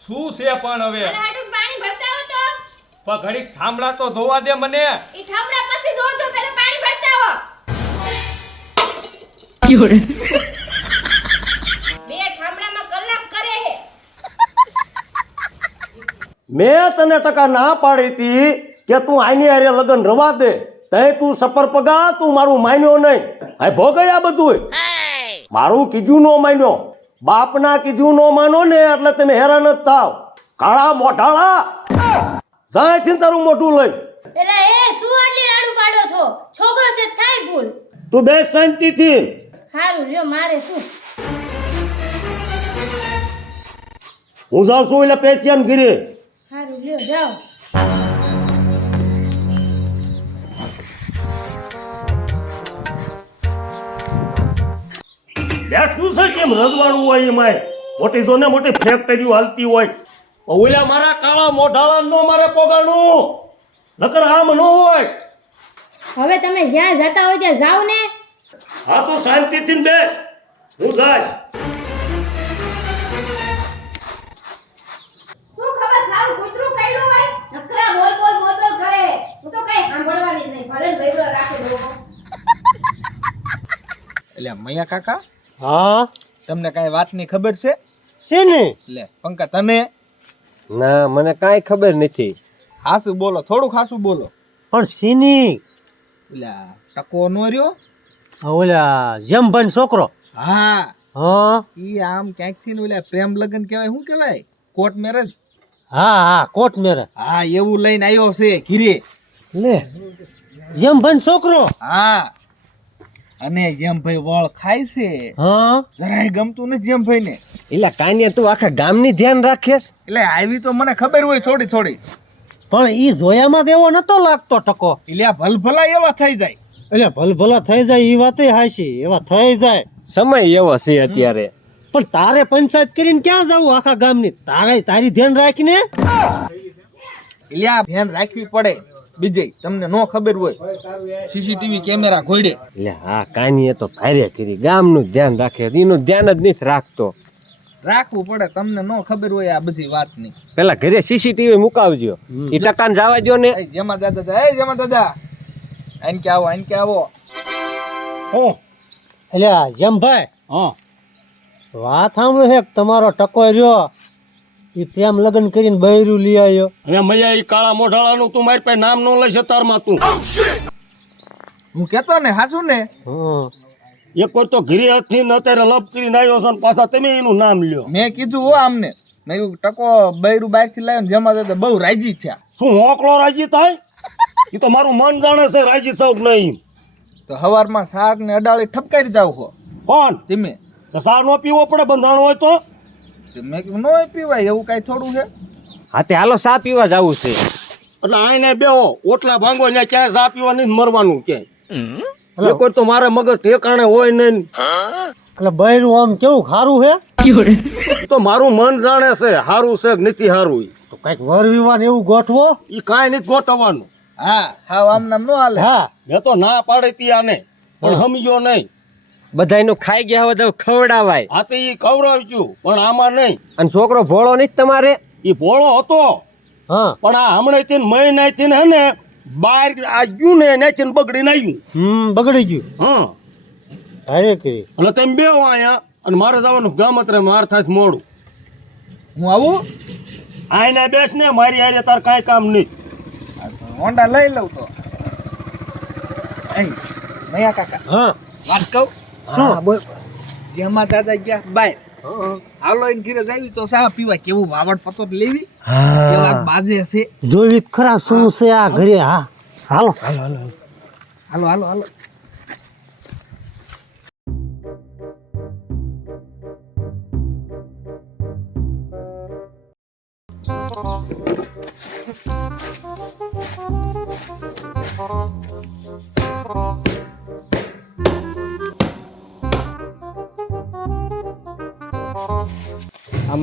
શું છે પણ હવે? પણ ઘડીક થાંભળા તો ધોવા દે મને. બે ઠામડામાં કલાક કરે હે. મેં તને ટકા ના પાડી હતી કે તું આની હારે લગન રવા દે. તઈ તું સફર પગા તું મારું માન્યો નહીં. આ ભોગયા બધું મારું કીધું નો માન્યો. બાપના કીધું નો માનો ને એટલે તમે હેરાન જ થાવ. કાળા મોઢાળા. જાય છે તારું મોઢું લઈ. એટલે એ શું આટલી રાડું પાડો છો? છોકરો છે થાય ભૂલ. તું બે શાંતિથી હારું લ્યો મારે શું? હું જાઉં છું એટલે પેચિયાન ઘીરે. સારું લ્યો જાઓ. બેઠું છે કેમ રજવાડું હોય એમાંય? મોટી જો ને મોટી ફેક્ટરીઓ હાલતી હોય. ઓલા મારા કાળા મોઢાળા નો મારે પોગાડું નકર આમ ન હોય. હવે તમે જ્યાં જતા હોય ત્યાં જાઓ ને. હા તો શાંતિથી બે હું જાય શું ખબર થારું કૂતરું કઈડું હોય? નકરા બોલ બોલ બોલ બોલ કરે. હું તો કઈ સાંભળવાની જ નહીં. ભલે ને ભાઈઓ રાખે ડોબો એટલે મૈયા કાકા હા? તમને કાંઈ વાતની ખબર છે? શેની? લે પંકા તને ના મને કાંઈ ખબર નથી. હાસું બોલો થોડું ખાસું બોલો. પણ શેની? એટલે ટકો નો રહ્યો? ઓલા જમભાઈ છોકરો? હા. હા. ઈ આમ ક્યાંકથી ને ઓલા પ્રેમ લગ્ન કહેવાય શું કહેવાય? Court marriage? હા હા કોટ મેરે હા એવું લઈને આવ્યો છે ઘીરે. લે જમભાઈ છોકરો? હા. અને જેમ ભાઈ વળ ખાય છે. હા. જરાય ગમતું નથી જેમ ભાઈ ને એટલે કાંઈ તું આખા ગામની ધ્યાન રાખીશ? એટલે આવી તો મને ખબર હોય થોડી થોડી. પણ ઈ જોયામાં દેવો એવો નતો લાગતો ટકો. એટલે ભલભલા એવા થઈ જાય. એટલે ભલભલા થઈ જાય એ વાતે હાશી એવા થઈ જાય. સમય એવો છે અત્યારે. પણ તારે પંચાયત કરીને ક્યાં જવું આખા ગામની? તારે તારી ધ્યાન રાખીને. લ્યા ધ્યાન રાખવી પડે. બીજે તમને નો ખબર હોય સીસીટીવી કેમેરા ખોડે એટલે હા કાની તો ભારે કરી. ગામનું ધ્યાન રાખે. એનું ધ્યાન જ નથી રાખતો. રાખવું પડે તમને નો ખબર હોય આ બધી વાતની. પેલા ઘરે સીસીટીવી મુકાવજો. એ ટકાન જવા દો ને. જમા દાદા એ જેમાં દાદા. આઈન કે આવો આઈન કે આવો. એટલે જમભાઈ હા. વાત સાંભળું છે કે તમારો ટકો રહ્યો એ પ્રેમ લગ્ન કરીને બૈરું લઈ આવ્યો. હવે મૈયા એ કાળા મોઢાળાનું તું મારી પાસે નામ ન લઈ તારમાં તું. હું કેતો ને હાસુ ને? એક કોઈ તો ઘીરે હાથથી ને અત્યારે લપ કરીને આવ્યો છો ને પાછા તમે એનું નામ લ્યો. મેં કીધું હો આમને. મેં ટકો બૈરું બાઈકથી લાવ્યો ને જેમાં બહુ રાજી થયા. શું હોકળો રાજી થાય? એ તો મારું મન જાણે છે રાજી સૌ નહીં. તો હવારમાં સાર ને અડાળી ઠપકારી જાવ હો. કોણ? ધીમે. તો સાર નો પીવો પડે બંધાણ હોય તો? મેં કીધું નો પીવાય એવું કાંઈ થોડું છે? હા તે હાલો સા પીવા જવું છે. એટલે આઈને બેહો ઓટલા ભાંગો ને ક્યાંય સા પીવા નહીં મરવાનું ક્યાંય. કોઈ તો મારે મગજ ઠેકાણે હોય નહીં. એટલે બહેરું આમ કેવું ખારું છે? તો મારું મન જાણે છે હારું છે કે નથી હારું તો કંઈક વર વિવાન એવું ગોઠવો? એ કાંઈ નથી ગોઠવવાનું. હા હા આમ નામ નો હાલે. હા મેં તો ના પાડી તી આને પણ સમજ્યો નહીં. બધાયનું ખાઈ ગયા હોય તો ખવડાવાય. આ તો એ કવરાવજું પણ આમાં નહીં. અને છોકરો ભોળો નહીં તમારે? એ ભોળો હતો. હા. પણ આ હમણાં થી મહિના થી હે ને બાર આ ગયું ને ને થી બગડી આવ્યું હમ બગડી ગયું. હા. હારે કરી એટલે તમે બે અહીંયા અને મારે જવાનું ગામત્રે માર થાય છે મોડું. હું આવું? આઈને બેસ ને મારી હારે તાર કાંઈ કામ નહીં. હોન્ડા લઈ લઉં તો. મૈયા કાકા. હા. વાત કહું? હા. બોલ. જેમાં દાદા ગયા બાય. હાલો એને ઘીરે જાવી તો સા પીવા કેવું વાવડ પતો લેવી? કેવા બાજે છે? જોવી ખરા શું છે આ ઘરે? હા. હાલો. હાલો હાલો હાલો.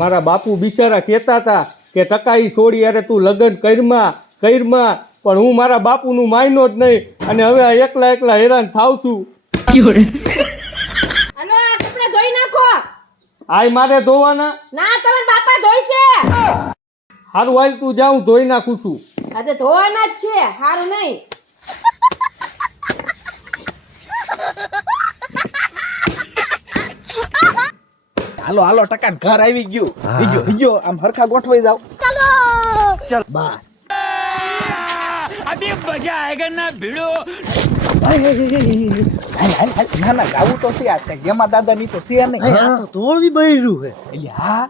મારા બાપુ બિચારા કહેતા હતા કે ટકાઈ છોડી અરે તું લગ્ન કરમાં કરમાં પણ હું મારા બાપુનું માયનો જ નહીં અને હવે આ એકલા એકલા હેરાન થાવ છું. ધોઈ આય મારે ધોવાના? ના તમે બાપા ધોઈશે. હારું હાલ તું જાઉં ધોઈ નાખું છું. આ ધોવાના જ છે સારું નહીં. હાલો હાલો ટકા ઘર આવી ગયું. બીજો બીજો આમ હરખા ગોઠવાઈ જાવ ચાલ. બા. હાલ, હાલ, હાલ. ના ના ગાવું તો છે આ દાદા ની તો છે નહીં. આ તો તોડી બૈરું હે એટલે હા.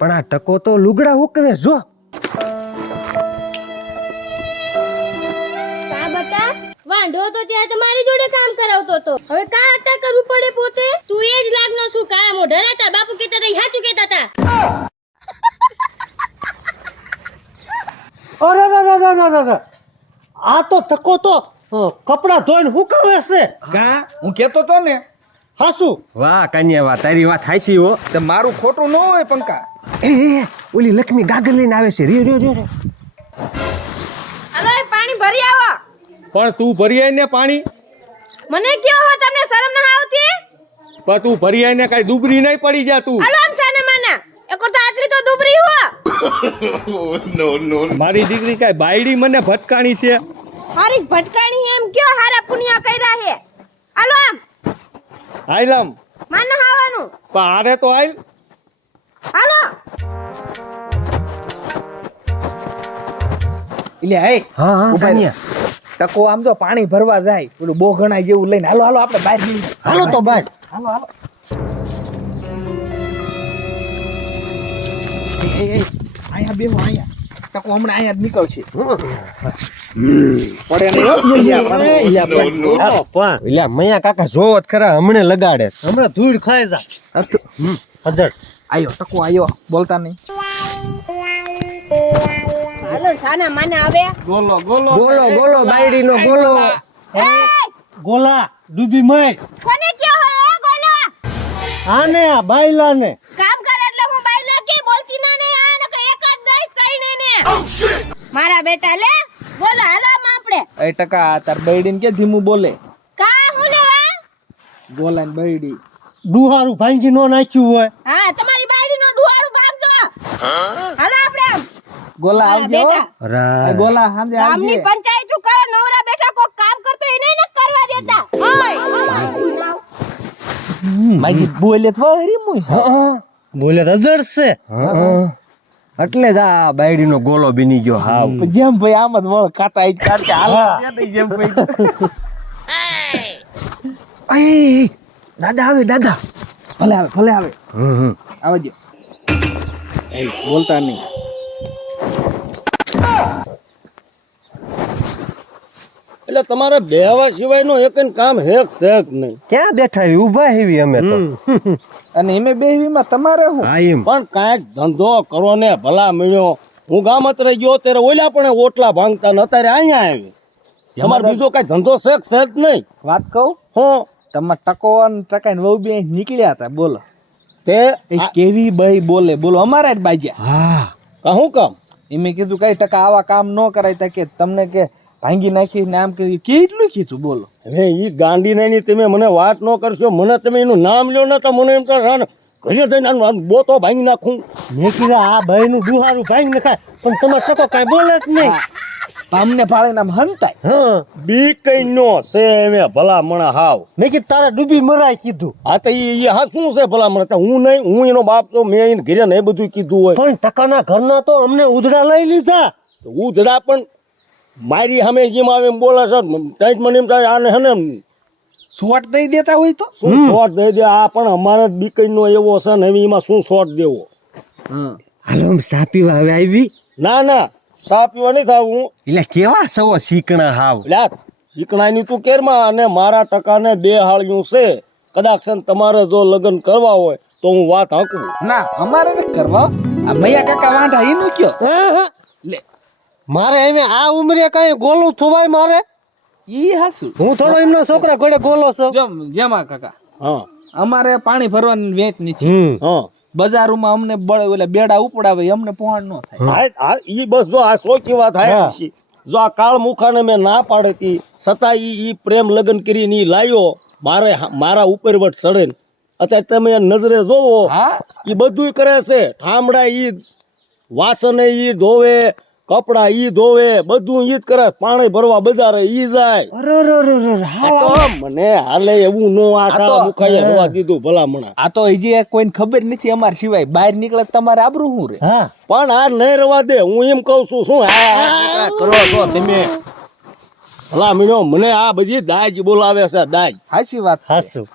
પણ આ ટકો તો લુગડા ઉકરે જો. વાંઢો તો ત્યાં તમારી જોડે કામ કરાવતો હતો. હવે કા અટા કરવું પડે પોતે તું એ જ લાગનો શું કા મોઢા હતા બાપુ કહેતા હતા હાચું કહેતા હતા અરે રે રે રે રે રે આ તો કપડાં ધોઈને કપડા ધોઈને હશે? છે કા? હું કેતો તો ને. હાસુ. વાહ કન્યા વાહ તારી વાત હાચી હો. તે મારું ખોટું ન હોય પંકા. એ એ, ઓલી લક્ષ્મી ગાગર લઈને આવે છે. રે રે રે રે અરે પાણી ભરી આવો. પણ તું ભરી આવીને પાણી. મને કયો હો તમને શરમ ના આવતી? પણ તું ભરી આવીને કાંઈ દુબરી નહીં પડી જા તું. હાલો આમ સાને માના. એક તો આટલી તો દુબરી હો. મારી દીકરી કાંઈ બાયડી મને ભટકાણી છે? હારી ભટકાણી એમ કયો હારા પુણ્યા કર્યા હે હાલો આમ. આઈલમ માન હાવાનું. પણ આરે તો આઈલ હાલો. એટલે હે. હા હા ઊભા તકો ટકો આમ જો પાણી ભરવા જાય પેલું બહુ ગણાય જેવું લઈને. હાલો હાલો આપણે બહાર જઈએ. હાલો તો બહાર. હાલો હાલો. એ, એ, અહીંયા બેહો અહીંયા. ટકો હમણાં અહીંયા જ નીકળશે. પડે મૈયા કાકા જોવત ખરા હમણે લગાડે. હમણાં ધૂળ ખાય જા. હજર. આયો ટકો આયો. બોલતા નહીં. હાલો સાના માને આવે ગોલો ગોલો. ગોલો ગોલો બાયડી નો ગોલો. ગોલા. ડૂબી મય. કોને કયો હે ગોલા? આને આ બાયલા ને કામ કરે એટલે હું બાયલા કે બોલતી ના ને આ ને કે એક જ દઈશ કઈને ને મારા બેટા લે બોલો હાલો આપણે. એ ટકા તાર બૈડીને કે ધીમું બોલે? કા હું લેવા બોલાને બૈડી. દુહારું ભાંગી નો નાખ્યું હોય. હા તમારી બૈડી નો ડુહારું ભાગજો. હાલો આપણે ગોલા મારા આવજો બેટા. ગોલા હાંજે આવજો. ગામની પંચાયત કરો? નવરા બેઠા કોક કામ કરતો એને ન કરવા દેતા. ઓય માગી બોલે તો હરી મુય. બોલે તો જડશે. એટલે જ આ બાયડી નો ગોલો બની ગયો હાવ. જેમ ભાઈ આમ જ વળ કાતા આઈ કાઢ હાલ જેમ ભાઈ. દાદા આવે દાદા. ભલે આવે ભલે આવે. હમ હમ. આવજો. એ બોલતા નહીં. એટલે તમારે બેહવા સિવાયનો એક કામ હેક શેક નહીં? ક્યાં બેઠા હી? ઊભા હેવી અમે તો. અને એમે બેહવીમાં તમારે હું? પણ કાંઈક ધંધો કરો ને ભલા મળ્યો. હું ગામ જ રહી ગયો ત્યારે ઓલા પણ ઓટલા ભાંગતા ને અત્યારે અહીંયા આવી. તમારે બીજો કાંઈ ધંધો શેક શેક નહીં? વાત કહું? હું. તમારે ટકો અને ટકા ને વહુ બે નીકળ્યા હતા બોલો. તે કેવી બઈ બોલે? બોલો અમારા જ બાજ્યા. હા. કહું કામ? એમે કીધું કઈ ટકા આવા કામ ન કરાય તા કે તમને કે ભાંગી નાખી ને આમ કરી કેટલું કીધું બોલો. હવે એ ગાંડીનાની તમે મને વાત ન કરશો મને તમે એનું નામ લ્યો ને તો મને એમ તો ઘરે જઈને આનું બોતો ભાંગી નાખું. મેં કીધું આ ભાઈ નું ડુહારું ભાંગી નખાય પણ તમારે ટકો કાંઈ બોલે જ નહીં. અમને ભાળે નામ હંતાય. હા. બી કઈ નો છે એમે ભલા મણા હાવ. મેં કીધું તારે ડૂબી મરાય કીધું. આ તો એ હા શું છે ભલા મણા હું નહીં હું એનો બાપ છું મેં એને ઘરે ને બધું કીધું હોય. પણ ટકાના ઘરના તો અમને ઉધડા લઈ લીધા. ઉધડા પણ મારી સામે જેમ આવે એમ બોલે છે ટાઈટ મને એમ થાય આને હે ને શોર્ટ દઈ દેતા હોય તો? શું શોર્ટ દઈ દે? આ પણ અમારે જ બીકઈનો એવો છે ને હવે એમાં શું શોર્ટ દેવો? હાલો આમ પીવા હવે આવી? ના ના ચા પીવા નહીં થાવું એટલે કેવા સવો શીકણા હાવ? શીકણાની તું કેરમાં અને મારા ટકાને બે હાળિયું છે. કદાચ તમારે જો લગ્ન કરવા હોય તો હું વાત હાંકું. ના અમારે નથી કરવા. મૈયા કાકા વાંઢા એનું કયો? લે. મારે એમે આ ઉંમરે કઈ ગોલું થવાય મારે? ઈ હાસુ. હું થોડો એમનો છોકરા ઘોડે ગોલો છું? જો જેમાં કાકા. હા. અમારે પાણી ભરવાની વેચ નથી. હમ. હા. બજારોમાં અમને બળ એટલે બેડા ઉપડાવે અમને પહોંચ ન થાય. હા. ઈ બસ જો આ સોકી વાત થાય જો આ કાળ મુખાને મેં ના પાડી હતી છતાં ઈ ઈ પ્રેમ લગ્ન કરીને ઈ લાયો. મારે મારા મારા ઉપરવટ સડે ને. અત્યારે તમે નજરે જોવો હા. ઈ બધુંય કરે છે. ઠામડા ઈ વાસને ઈ ધોવે કપડા ઈ ધોવે બધું ઈ જ કરે પાણી ભરવા બજારે ઈ જાય. મને હાલે એવું નો આ કાળા મુખાએ રવા દીધું ભલામણા. આ તો હજી કોઈને ખબર નથી અમાર સિવાય. બહાર નીકળે તમારે આબરું શું રે? પણ આ નહીં રવા દે હું એમ કહું છું શું કરો છો તમે? ભલા મીણો મને આ બધી દાજ બોલાવે છે દાજ. હાસી વાત હાસું.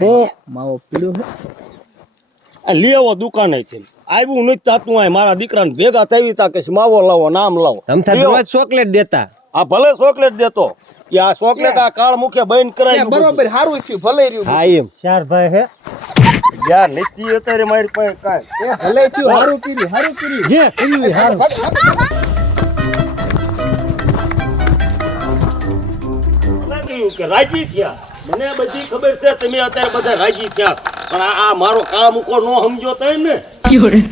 હું માવો પીળો હે? આ દુકાને છે. આવ્યું નથી તાતું આય મારા દીકરાને ભેગા થઈ તા કે માવો લાવો નામ લાવો. તમે. ચોકલેટ દેતા. આ ભલે ચોકલેટ દેતો. કે આ ચોકલેટ આ કાળ મુખે બંધ કરાય બરોબર સારું થયું ભલે રહ્યું. હા એમ. ચાર ભાઈ હે? જ્યાં નીચી અત્યારે મારી પાસે કાંઈ. એ ભલે થયું સારું કર્યું સારું કર્યું. હે હારું. કહ્યું કે રાજી થયા. મને બધી ખબર છે તમે અત્યારે બધા રાજી થયા પણ આ આ મારો કામ મુખો નો સમજો તો ને. 夜。